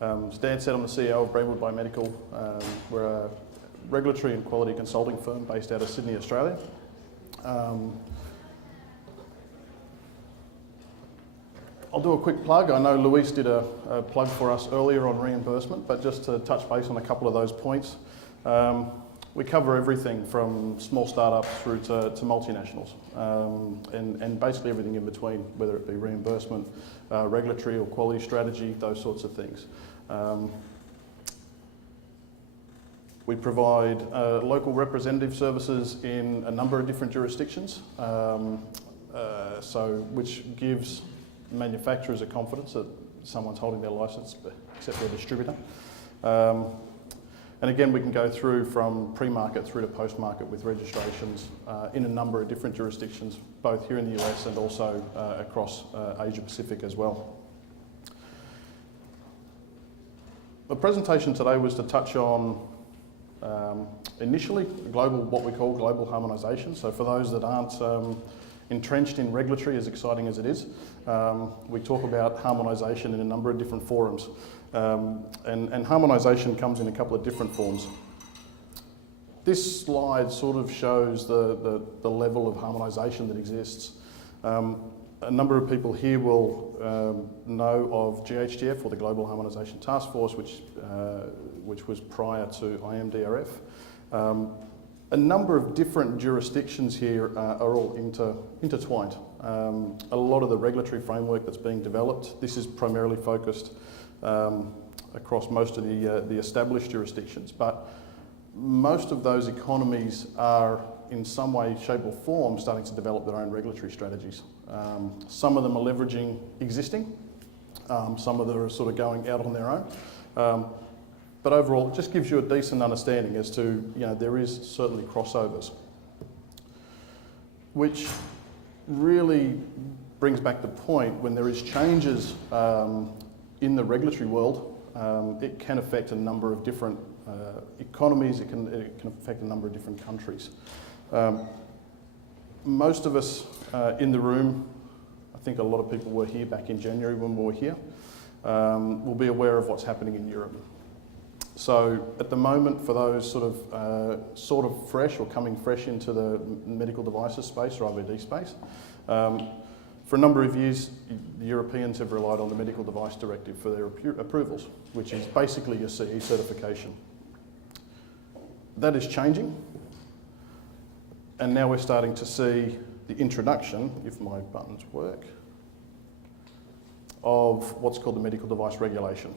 As Dan said, I'm the CEO of Brandwood Biomedical. We're a regulatory and quality consulting firm based out of Sydney, Australia. I'll do a quick plug. I know Luis did a plug for us earlier on reimbursement, but just to touch base on a couple of those points. We cover everything from small startups through to multinationals, and basically everything in between, whether it be reimbursement, regulatory or quality strategy, those sorts of things. We provide local representative services in a number of different jurisdictions, which gives manufacturers a confidence that someone's holding their license except for a distributor. And again, we can go through from pre-market through to post-market with registrations in a number of different jurisdictions, both here in the US and also across Asia Pacific as well. The presentation today was to touch on initially what we call global harmonisation. So for those that aren't entrenched in regulatory, as exciting as it is, we talk about harmonisation in a number of different forums. And harmonisation comes in a couple of different forms. This slide sort of shows the level of harmonisation that exists. A number of people here will know of GHTF, or the Global Harmonisation Task Force, which was prior to IMDRF. A number of different jurisdictions here are all intertwined. A lot of the regulatory framework that's being developed, this is primarily focused across most of the established jurisdictions, but most of those economies are in some way, shape or form starting to develop their own regulatory strategies. Some of them are leveraging existing, some of them are sort of going out on their own. But overall, it just gives you a decent understanding as to, there is certainly crossovers, which really brings back the point when there is changes in the regulatory world, it can affect a number of different economies, it can affect a number of different countries. Most of us in the room, I think a lot of people were here back in January when we were here, will be aware of what's happening in Europe. So at the moment, for those sort of fresh or coming fresh into the medical devices space or IVD space, for a number of years, the Europeans have relied on the Medical Device Directive for their approvals, which is basically your CE certification. That is changing, and now we're starting to see the introduction, if my buttons work, of what's called the Medical Device Regulation.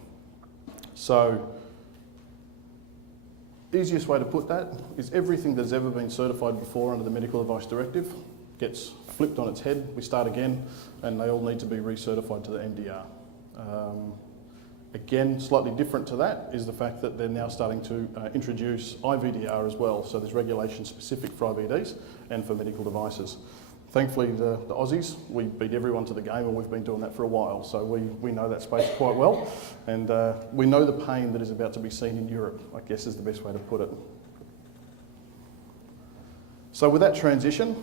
So, easiest way to put that is everything that's ever been certified before under the Medical Device Directive gets flipped on its head, we start again, and they all need to be recertified to the MDR. Again, slightly different to that is the fact that they're now starting to introduce IVDR as well, so there's regulation specific for IVDs and for medical devices. Thankfully, the Aussies, we beat everyone to the game, and we've been doing that for a while, so we know that space quite well, and we know the pain that is about to be seen in Europe, I guess is the best way to put it. So with that transition,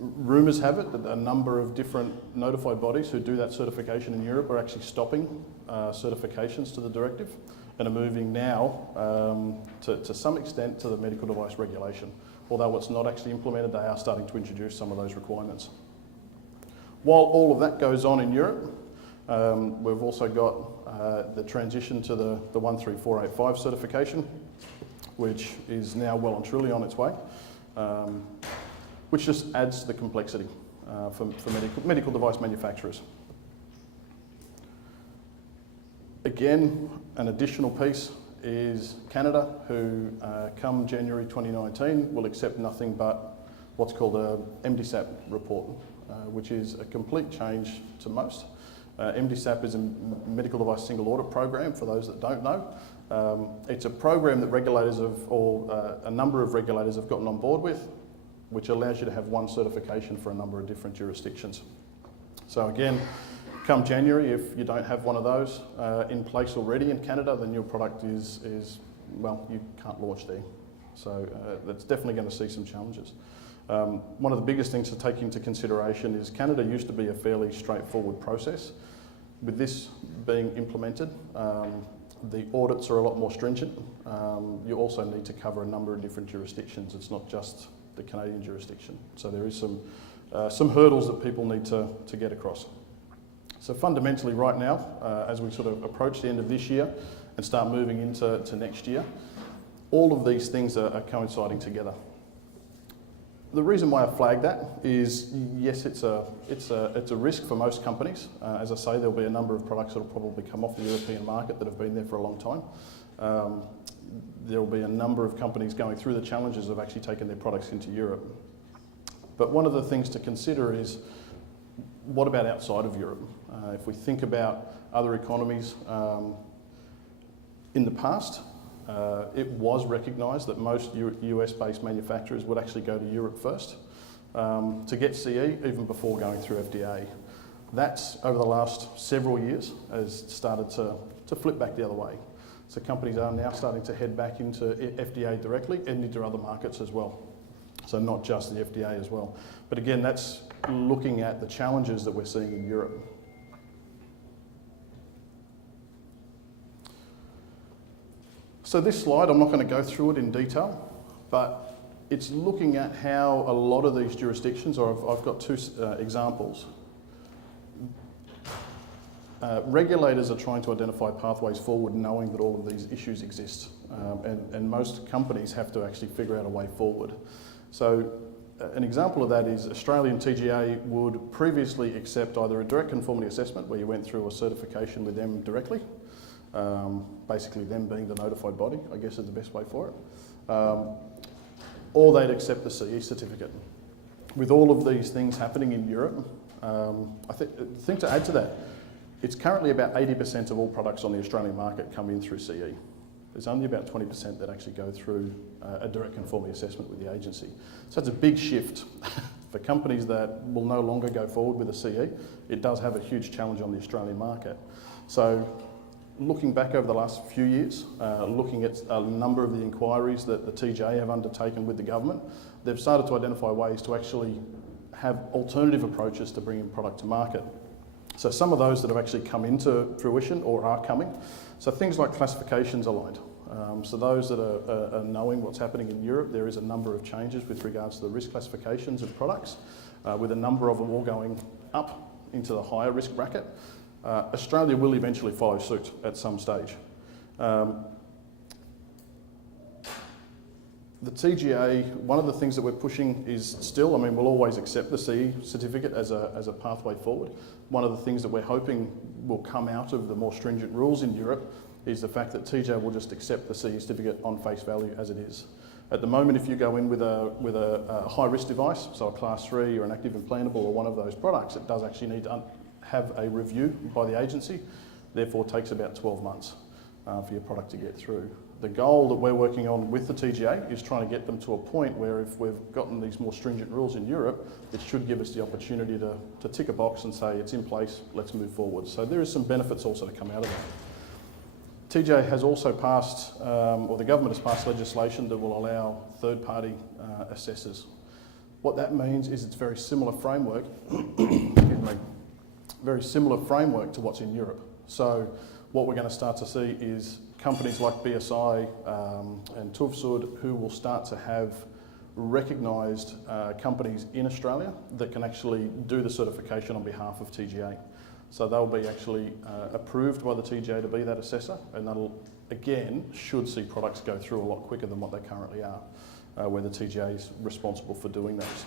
rumours have it that a number of different notified bodies who do that certification in Europe are actually stopping certifications to the directive and are moving now to some extent to the medical device regulation. Although it's not actually implemented, they are starting to introduce some of those requirements. While all of that goes on in Europe, we've also got the transition to the 13485 certification, which is now well and truly on its way, which just adds to the complexity for medical device manufacturers. Again, an additional piece is Canada, who come January 2019 will accept nothing but what's called a MDSAP report, which is a complete change to most. MDSAP is a medical device single audit program, for those that don't know. It's a program that regulators a number of regulators have gotten on board with, which allows you to have one certification for a number of different jurisdictions. So again, come January, if you don't have one of those in place already in Canada, then your product is well, you can't launch there. So that's definitely going to see some challenges. One of the biggest things to take into consideration is Canada used to be a fairly straightforward process. With this being implemented, the audits are a lot more stringent. You also need to cover a number of different jurisdictions. It's not just the Canadian jurisdiction. So there is some hurdles that people need to get across. So fundamentally right now, as we sort of approach the end of this year and start moving into next year, all of these things are coinciding together. The reason why I flagged that is, yes, it's a risk for most companies. As I say, there'll be a number of products that will probably come off the European market that have been there for a long time. There will be a number of companies going through the challenges of actually taking their products into Europe. But one of the things to consider is, what about outside of Europe? If we think about other economies, in the past, it was recognised that most US-based manufacturers would actually go to Europe first to get CE, even before going through FDA. That's, over the last several years, has started to flip back the other way. So companies are now starting to head back into FDA directly and into other markets as well. So not just the FDA as well. But again, that's looking at the challenges that we're seeing in Europe. So this slide, I'm not going to go through it in detail, but it's looking at how a lot of these jurisdictions, or I've got two examples. Regulators are trying to identify pathways forward, knowing that all of these issues exist, and most companies have to actually figure out a way forward. So an example of that is Australian TGA would previously accept either a direct conformity assessment, where you went through a certification with them directly, basically them being the notified body, I guess is the best way for it, or they'd accept the CE certificate. With all of these things happening in Europe, I think to add to that, it's currently about 80% of all products on the Australian market come in through CE. There's only about 20% that actually go through a direct conformity assessment with the agency. So it's a big shift. For companies that will no longer go forward with a CE, it does have a huge challenge on the Australian market. So looking back over the last few years, looking at a number of the inquiries that the TGA have undertaken with the government, they've started to identify ways to actually have alternative approaches to bringing product to market. So some of those that have actually come into fruition or are coming, so things like classifications aligned. So those that are knowing what's happening in Europe, there is a number of changes with regards to the risk classifications of products, with a number of them all going up into the higher risk bracket. Australia will eventually follow suit at some stage. The TGA, one of the things that we're pushing is still, I mean, we'll always accept the CE certificate as a pathway forward. One of the things that we're hoping will come out of the more stringent rules in Europe is the fact that TGA will just accept the CE certificate on face value as it is. At the moment, if you go in with a high-risk device, so a class 3 or an active implantable or one of those products, it does actually need to have a review by the agency, therefore it takes about 12 months for your product to get through. The goal that we're working on with the TGA is trying to get them to a point where if we've gotten these more stringent rules in Europe, it should give us the opportunity to tick a box and say it's in place, let's move forward. So there is some benefits also to come out of that. TGA has also passed, or the government has passed legislation that will allow third-party assessors. What that means is it's very similar framework, very similar framework to what's in Europe. So what we're going to start to see is companies like BSI and Tuvsud who will start to have recognised companies in Australia that can actually do the certification on behalf of TGA. So they'll be actually approved by the TGA to be that assessor, and that'll, again, should see products go through a lot quicker than what they currently are, where the TGA is responsible for doing those.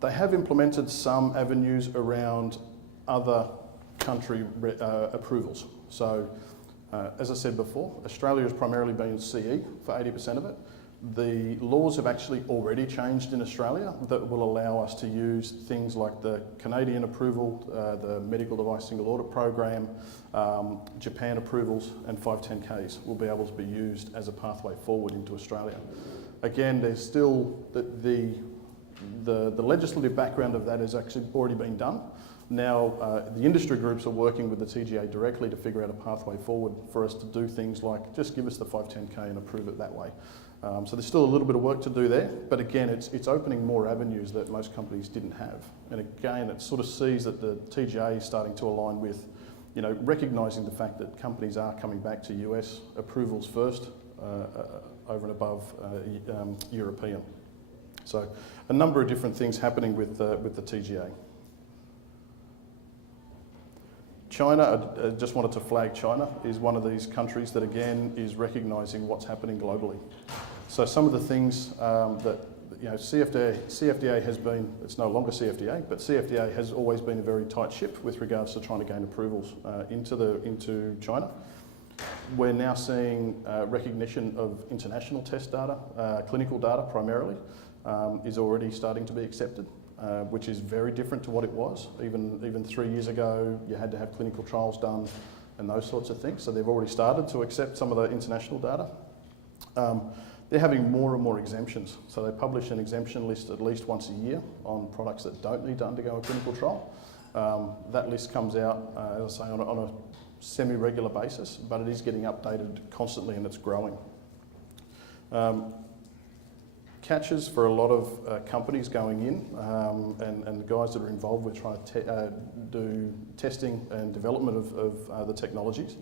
They have implemented some avenues around other country approvals. So, as I said before, Australia has primarily been CE for 80% of it. The laws have actually already changed in Australia that will allow us to use things like the Canadian approval, the Medical Device Single Audit Program, Japan approvals, and 510Ks will be able to be used as a pathway forward into Australia. Again, there's still the legislative background of that has actually already been done. Now, the industry groups are working with the TGA directly to figure out a pathway forward for us to do things like just give us the 510K and approve it that way. So there's still a little bit of work to do there, but again, it's opening more avenues that most companies didn't have. And again, it sort of sees that the TGA is starting to align with, you know, recognising the fact that companies are coming back to US approvals first, over and above European. So a number of different things happening with the TGA. China, I just wanted to flag China, is one of these countries that again is recognising what's happening globally. So some of the things that, you know, CFDA has been, it's no longer CFDA, but CFDA has always been a very tight ship with regards to trying to gain approvals into China. We're now seeing recognition of international test data, clinical data primarily, is already starting to be accepted. Which is very different to what it was. Even 3 years ago, you had to have clinical trials done and those sorts of things. So they've already started to accept some of the international data. They're having more and more exemptions. So they publish an exemption list at least once a year on products that don't need to undergo a clinical trial. That list comes out, as I say, on a semi-regular basis, but it is getting updated constantly and it's growing. Catches for a lot of companies going in and the guys that are involved with trying to do testing and development of the technologies.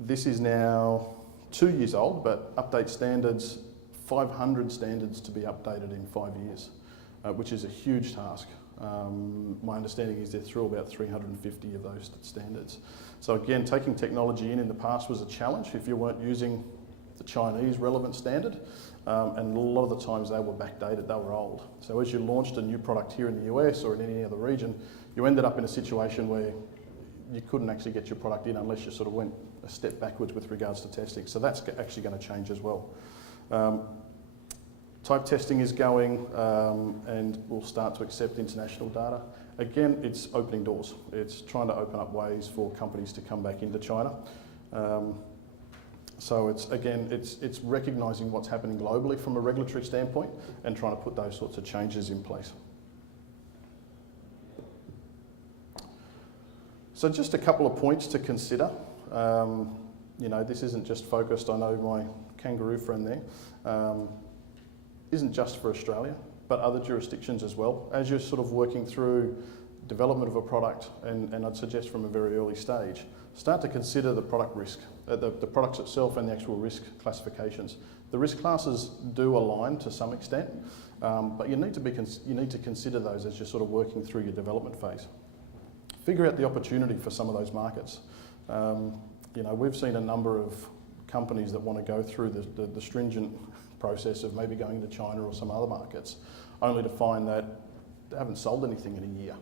This is now 2 years old, but update standards, 500 standards to be updated in 5 years, which is a huge task. My understanding is they're through about 350 of those standards. So again, taking technology in the past was a challenge if you weren't using the Chinese relevant standard. And a lot of the times they were backdated, they were old. So as you launched a new product here in the US or in any other region, you ended up in a situation where you couldn't actually get your product in unless you sort of went a step backwards with regards to testing. So that's actually going to change as well. Type testing is going and we'll start to accept international data. Again, it's opening doors. It's trying to open up ways for companies to come back into China. So it's recognising what's happening globally from a regulatory standpoint and trying to put those sorts of changes in place. So just a couple of points to consider. You know, this isn't just focused, I know my kangaroo friend there, isn't just for Australia, but other jurisdictions as well. As you're sort of working through development of a product, and I'd suggest from a very early stage, start to consider the product risk, the products itself and the actual risk classifications. The risk classes do align to some extent, but you need to consider those as you're sort of working through your development phase. Figure out the opportunity for some of those markets. You know, we've seen a number of companies that want to go through the stringent process of maybe going to China or some other markets, only to find that they haven't sold anything in a year.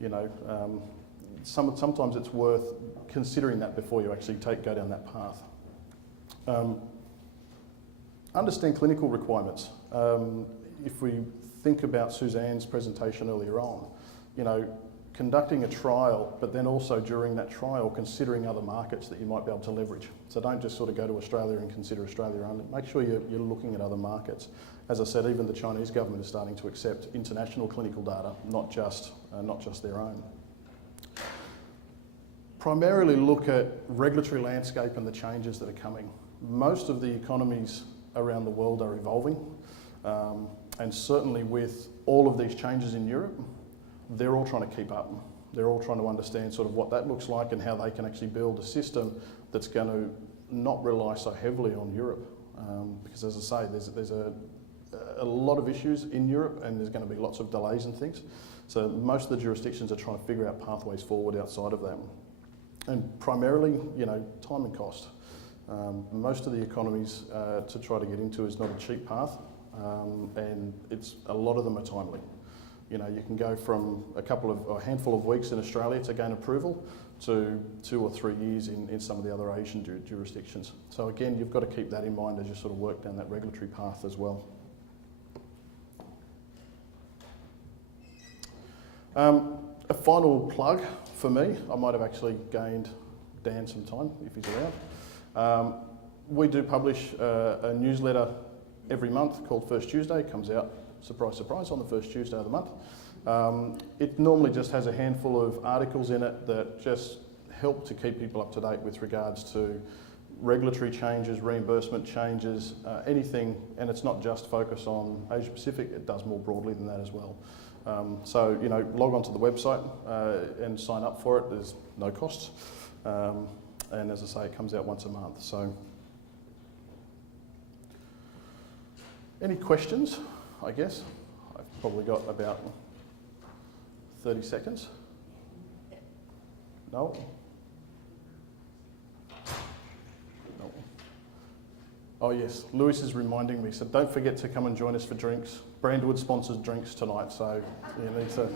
You know, sometimes it's worth considering that before you actually go down that path. Understand clinical requirements. If we think about Suzanne's presentation earlier on, you know, conducting a trial, but then also during that trial considering other markets that you might be able to leverage. So don't just sort of go to Australia and consider Australia only. Make sure you're looking at other markets. As I said, even the Chinese government is starting to accept international clinical data, not just their own. Primarily look at regulatory landscape and the changes that are coming. Most of the economies around the world are evolving, and certainly with all of these changes in Europe, they're all trying to keep up. They're all trying to understand sort of what that looks like and how they can actually build a system that's going to not rely so heavily on Europe. Because as I say, there's a lot of issues in Europe and there's going to be lots of delays and things. So most of the jurisdictions are trying to figure out pathways forward outside of them. And primarily, you know, time and cost. Most of the economies to try to get into is not a cheap path, and a lot of them are timely. You know, you can go from a handful of weeks in Australia to gain approval to 2 or 3 years in some of the other Asian jurisdictions. So again, you've got to keep that in mind as you sort of work down that regulatory path as well. A final plug for me, I might have actually gained Dan some time if he's around. We do publish a newsletter every month called First Tuesday. It comes out, surprise, surprise, on the first Tuesday of the month. It normally just has a handful of articles in it that just help to keep people up to date with regards to regulatory changes, reimbursement changes, anything, and it's not just focused on Asia Pacific, it does more broadly than that as well. So, you know, log onto the website and sign up for it. There's no cost. And as I say, it comes out once a month. So, any questions, I guess? I've probably got about 30 seconds. No? No. Oh yes, Lewis is reminding me, so don't forget to come and join us for drinks. Brandwood sponsors drinks tonight, so you need to...